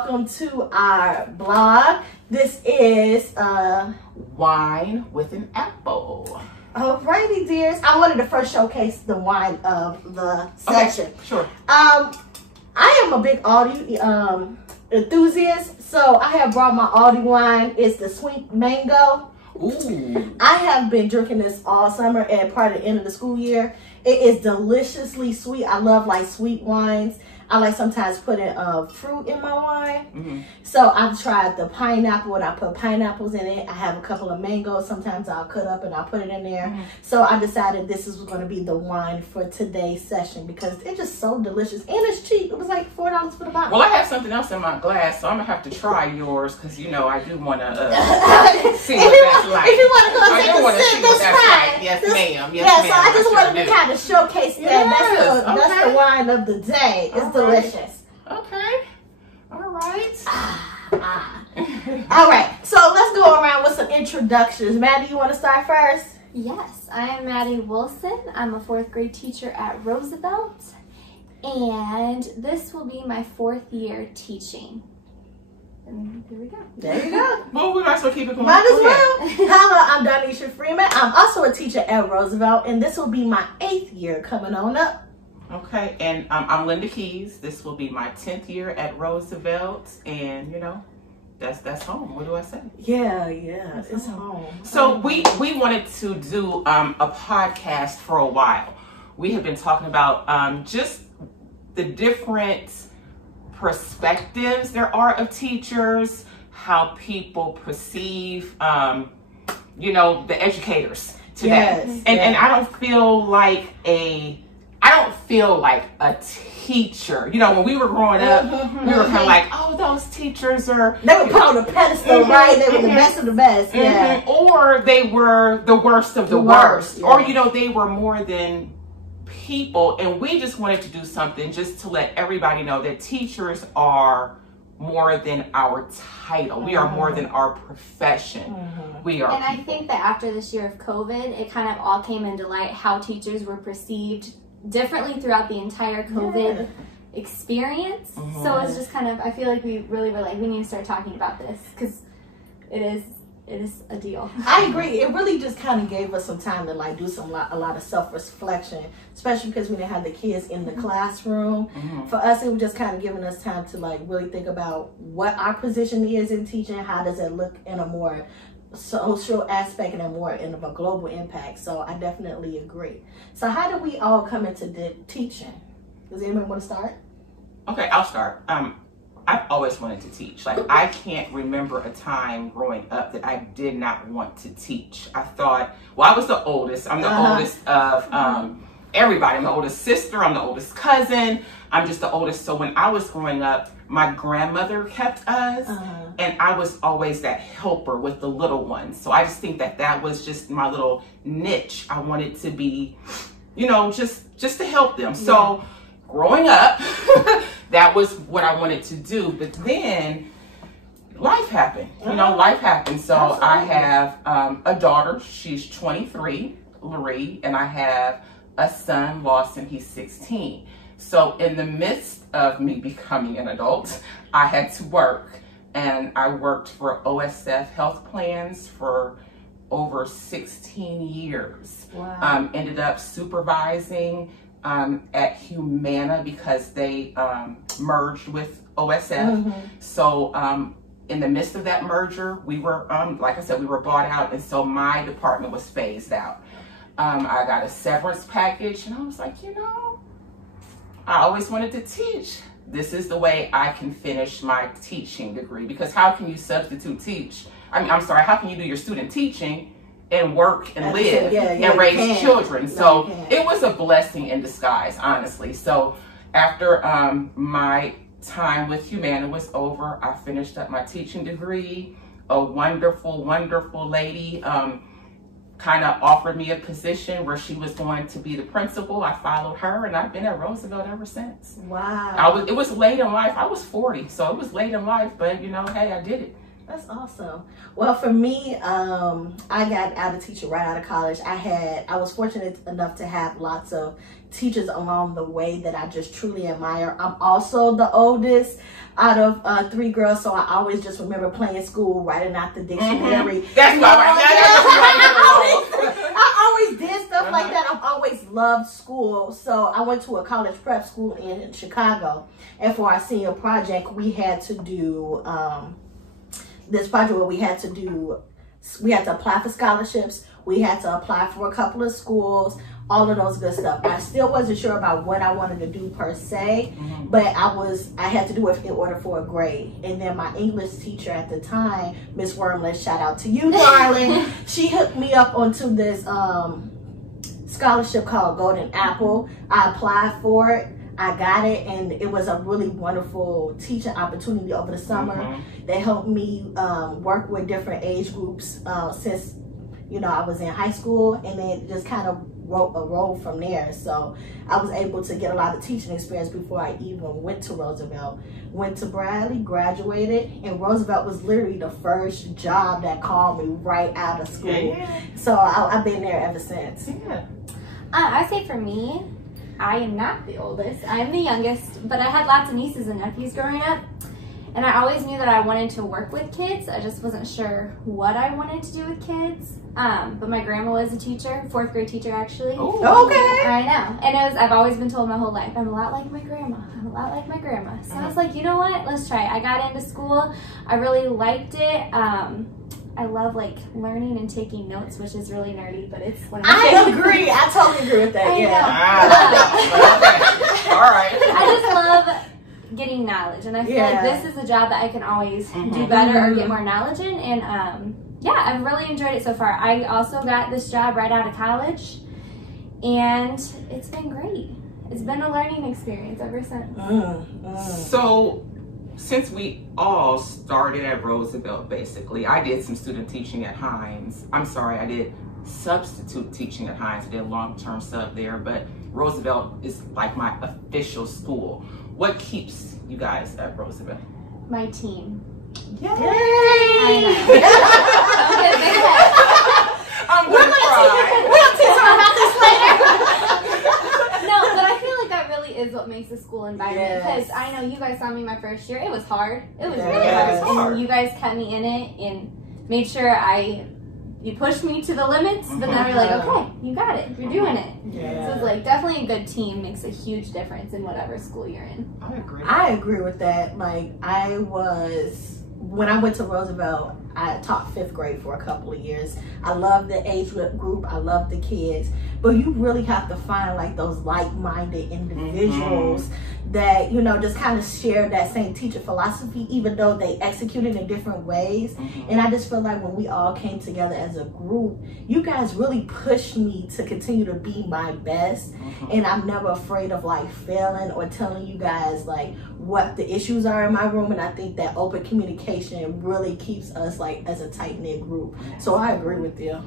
welcome to our blog. This is Wine with an Apple. Alrighty, dears. I wanted to first showcase the wine of the section. Okay, sure. I am a big Aldi enthusiast, so I have brought my Aldi wine. It's the sweet mango. Ooh. I have been drinking this all summer and part of the end of the school year. It is deliciously sweet. I love like sweet wines. I like sometimes putting fruit in my wine. Mm-hmm. So I've tried the pineapple and I put pineapples in it. I have a couple of mangoes. Sometimes I'll cut up and I'll put it in there. Mm-hmm. So I decided this is going to be the wine for today's session because it's just so delicious. And it's cheap. It was like $4 for the bottle. Well, I have something else in my glass, so I'm going to have to try yours because, you know, I do want to see what that's like. If you want to go take a sip, that's fine. Like. Yes, ma'am. Yes, yeah, ma'am. so I just wanted to kind of showcase that. Yes, That's the wine of the day. It's delicious. Okay. All right. All right. So let's go around with some introductions. Maddie, you want to start first? Yes, I am Maddie Wilson. I'm a 4th grade teacher at Roosevelt, and this will be my 4th year teaching. And here we go. There you go. Well, we might as well keep it going. Might as well. Hello, I'm Dawnesha Freeman. I'm also a teacher at Roosevelt, and this will be my 8th year coming on up. Okay, and I'm Linda Keys. This will be my 10th year at Roosevelt, and you know, that's home. What do I say? Yeah, it's home. So we wanted to do a podcast for a while. We have been talking about just the different perspectives there are of teachers, how people perceive, you know, the educators today. Yes, and I don't feel like a teacher. You know, when we were growing up, we were kind of like, oh, those teachers are... They were put on a pedestal, right? They were the best of the best, yeah. Or they were the worst of the worst. Yeah. Or, you know, they were more than people. And we just wanted to do something just to let everybody know that teachers are more than our title. We are more than our profession. We are And people. I think that after this year of COVID, it kind of all came into light how teachers were perceived differently throughout the entire COVID experience. So it's just kind of, I feel like we really were like, we need to start talking about this because it is a deal. I agree. It really just kind of gave us some time to like do a lot of self-reflection, especially because we didn't have the kids in the classroom. For us, it was just kind of giving us time to like really think about what our position is in teaching. How does it look in a more social aspect and more in a global impact? So I definitely agree. So how did we all come into teaching? Does anyone want to start? Okay, I'll start. I've always wanted to teach. Like, I can't remember a time growing up that I did not want to teach. I thought, well, I was the oldest. I'm the oldest of everybody. I'm the oldest sister. I'm the oldest cousin. I'm just the oldest. So when I was growing up, my grandmother kept us, and I was always that helper with the little ones. So I just think that that was just my little niche. I wanted to be, you know, just to help them. So growing up, that was what I wanted to do. But then life happened. You know, life happened. So I have a daughter. She's 23, Laree, and I have a son, Lawson. He's 16. So in the midst of me becoming an adult, I had to work, and I worked for OSF Health Plans for over 16 years. Wow. Ended up supervising at Humana because they merged with OSF. So in the midst of that merger, we were, like I said, we were bought out, and so my department was phased out. I got a severance package, and I was like, you know, I always wanted to teach. This is the way I can finish my teaching degree, because how can you substitute teach? I mean, I'm sorry, how can you do your student teaching and work and live and raise children? So it was a blessing in disguise, honestly. So after my time with Humana was over, I finished up my teaching degree. A wonderful, wonderful lady kind of offered me a position where she was going to be the principal. I followed her, and I've been at Roosevelt ever since. Wow. It was late in life. I was 40, so it was late in life, but you know, hey, I did it. That's awesome. Well, for me, I got out of teaching right out of college. I was fortunate enough to have lots of teachers along the way that I just truly admire. I'm also the oldest out of 3 girls, so I always just remember playing school, writing out the dictionary. That's I always did stuff like that. I've always loved school. So I went to a college prep school in Chicago, and for our senior project, we had to do this project where we had to apply for scholarships. We had to apply for a couple of schools, all of those good stuff. I still wasn't sure about what I wanted to do per se, but I had to do it in order for a grade. And then my English teacher at the time, Miss Wormless, shout out to you, darling. She hooked me up onto this scholarship called Golden Apple. I applied for it. I got it, and it was a really wonderful teaching opportunity over the summer. They helped me work with different age groups since, I was in high school, and then just kind of rolled from there. So I was able to get a lot of teaching experience before I even went to Roosevelt. Went to Bradley, graduated, and Roosevelt was literally the first job that called me right out of school. Yeah. So I've been there ever since. Yeah. I say for me, I am not the oldest. I'm the youngest, but I had lots of nieces and nephews growing up. And I always knew that I wanted to work with kids. I just wasn't sure what I wanted to do with kids. But my grandma was a teacher, 4th grade teacher actually. Ooh, okay. I know. And I've always been told my whole life, I'm a lot like my grandma. I'm a lot like my grandma. So I was like, you know what? Let's try it. I got into school. I really liked it. I love learning and taking notes, which is really nerdy, but it's one of my I agree. I totally agree with that. All right. I just love getting knowledge, and I feel like this is a job that I can always do better or get more knowledge in, and I've really enjoyed it so far. I also got this job right out of college, and it's been great. It's been a learning experience ever since. So since we all started at Roosevelt, basically, I did some student teaching at Hines. I did substitute teaching at Hines. I did long-term sub there, but Roosevelt is like my official school. What keeps you guys at Roosevelt? My team. Yay! I'm gonna cry. We'll teach her about this later. No, but I feel like that really is what makes a school environment. Because I know you guys saw me my first year. It was hard. It was really hard. And you guys kept me in it and made sure you pushed me to the limits, but now you're like, okay, you got it. You're doing it. Yeah. So it's definitely a good team makes a huge difference in whatever school you're in. I agree with that. When I went to Roosevelt, I taught 5th grade for a couple of years. I love the age group. I love the kids. But you really have to find those like-minded individuals that, just kind of share that same teacher philosophy, even though they execute it in different ways. And I just feel like when we all came together as a group, you guys really pushed me to continue to be my best. And I'm never afraid of failing or telling you guys what the issues are in my room. And I think that open communication really keeps us as a tight-knit group. So I agree with you.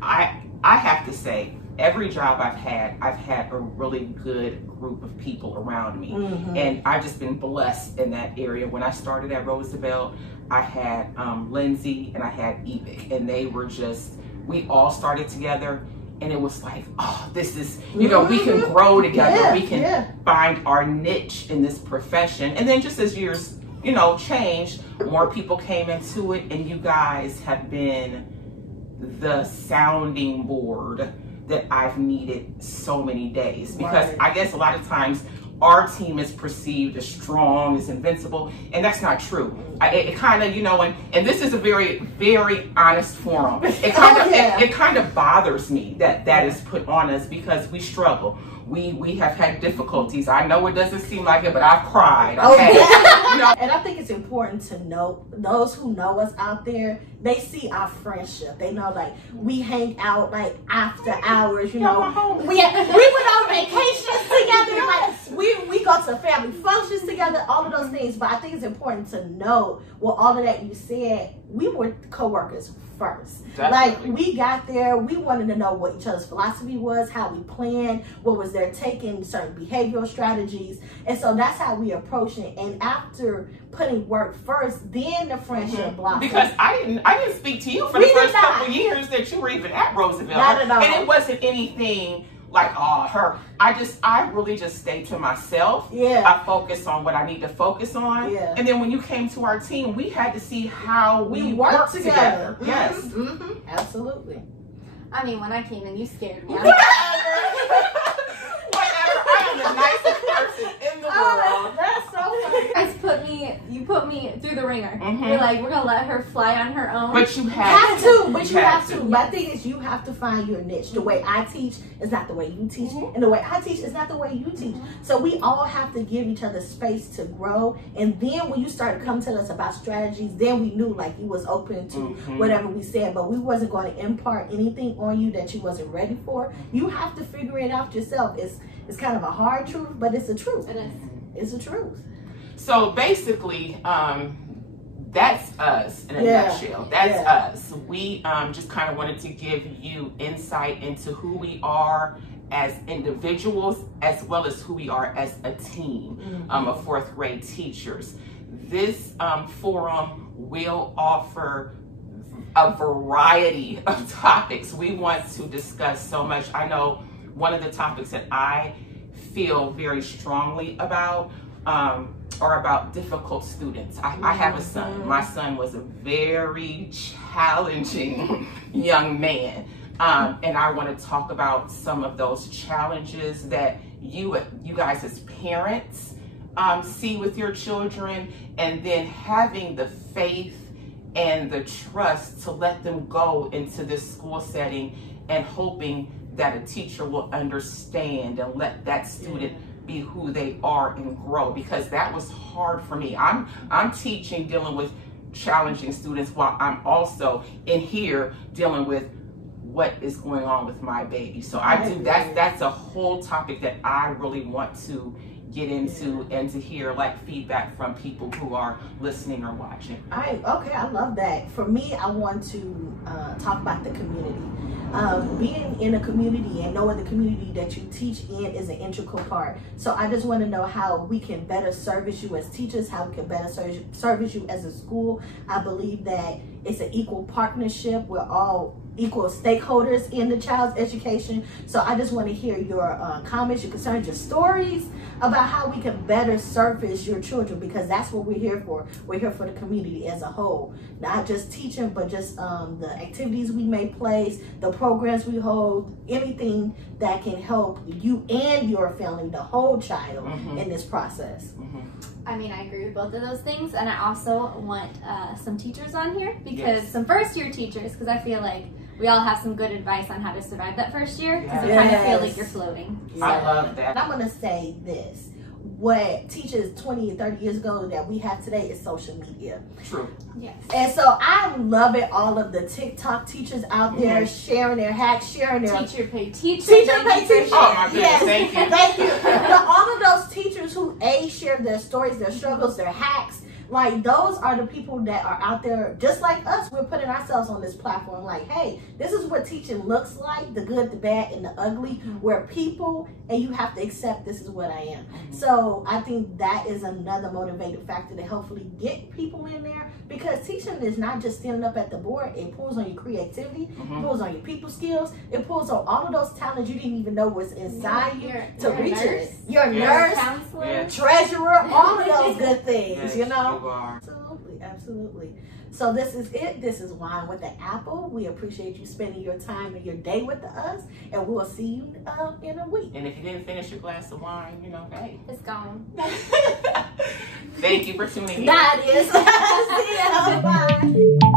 I have to say, every job I've had a really good group of people around me. And I've just been blessed in that area. When I started at Roosevelt, I had Lindsay and I had Evic, and they were we all started together, and it was this is, we can grow together. We can find our niche in this profession. And then just as years, changed, more people came into it, and you guys have been the sounding board that I've needed so many days, because I guess a lot of times our team is perceived as strong, as invincible, and that's not true. It kind of, and this is a very, very honest forum. It kind of bothers me that is put on us, because we struggle. We have had difficulties. I know it doesn't seem like it, but I've cried. Okay? And I think it's important to know, those who know us out there, they see our friendship. They know we hang out after hours, we went on vacations together, we go to family functions together, all of those things. But I think it's important to know, all of that you said, we were co-workers first. Definitely. Like, we got there, we wanted to know what each other's philosophy was, how we planned, what was their take in certain behavioral strategies. And so that's how we approached it. And after putting work first, then the friendship blossomed. Because I didn't speak to you for the first couple of years that you were even at Roosevelt. Not at all. And it wasn't anything like, oh, her. I really just stayed to myself. Yeah. I focused on what I need to focus on. Yeah. And then when you came to our team, we had to see how we work together. Mm-hmm. Yes. Mm-hmm. Absolutely. I mean, when I came in, you scared me. Whatever. I am the nicest person in the world. That's so funny. You guys put me through the ringer. Mm-hmm. You're like, we're gonna let her fly on her own. But you You have have to. to. My thing is, you have to find your niche. The way I teach is not the way you teach, and the way I teach is not the way you teach. So we all have to give each other space to grow. And then when you started coming to us about strategies, then we knew like you was open to whatever we said, but we wasn't going to impart anything on you that you wasn't ready for. You have to figure it out yourself. It's kind of a hard truth, but it's the truth. It is. It's the truth. So basically, that's us in a nutshell. That's us. We just kind of wanted to give you insight into who we are as individuals, as well as who we are as a team of fourth grade teachers. This forum will offer a variety of topics. We want to discuss so much. I know one of the topics that I feel very strongly about are about difficult students. I have a son. My son was a very challenging young man. And I want to talk about some of those challenges that you guys as parents see with your children, and then having the faith and the trust to let them go into this school setting and hoping that a teacher will understand and let that student be who they are and grow, because that was hard for me. I'm teaching, dealing with challenging students, while I'm also in here dealing with what is going on with my baby. So that's a whole topic that I really want to get into and to hear like feedback from people who are listening or watching. I love that. For me, I want to talk about the community. Being in a community and knowing the community that you teach in is an integral part. So I just want to know how we can better service you as teachers, how we can better service you as a school. I believe that it's an equal partnership. We're all equal stakeholders in the child's education. So I just want to hear your comments, your concerns, your stories about how we can better service your children, because that's what we're here for. We're here for the community as a whole, not just teaching, but just the activities we may place, the programs we hold, anything that can help you and your family, the whole child, in this process. I mean, I agree with both of those things, and I also want some teachers on here, because some first-year teachers, because I feel like we all have some good advice on how to survive that first year, because you kind of feel like you're floating. I love that. And I'm going to say this. What teachers 20 and 30 years ago that we have today is social media. True. Yes. And so I'm loving all of the TikTok teachers out there sharing their hacks, sharing their Teacher pay teacher. Teacher pay teacher. Oh my goodness, Yes. thank you. Thank you. But all of those teachers who share their stories, their struggles, their hacks, like those are the people that are out there just like us. We're putting ourselves on this platform like, hey, this is what teaching looks like, the good, the bad, and the ugly. We're people, and you have to accept this is what I am. So I think that is another motivating factor to hopefully get people in there, because teaching is not just standing up at the board. It pulls on your creativity, it pulls on your people skills, it pulls on all of those talents you didn't even know was inside you to reach it. You're a nurse, counselor, treasurer, all of those good things, Yes, you know? you are. Absolutely, absolutely. So this is it. This is Wine with the Apple. We appreciate you spending your time and your day with us, and we'll see you in a week. And if you didn't finish your glass of wine, you know, hey. it's gone. Thank you for tuning in. That is. See ya. Bye.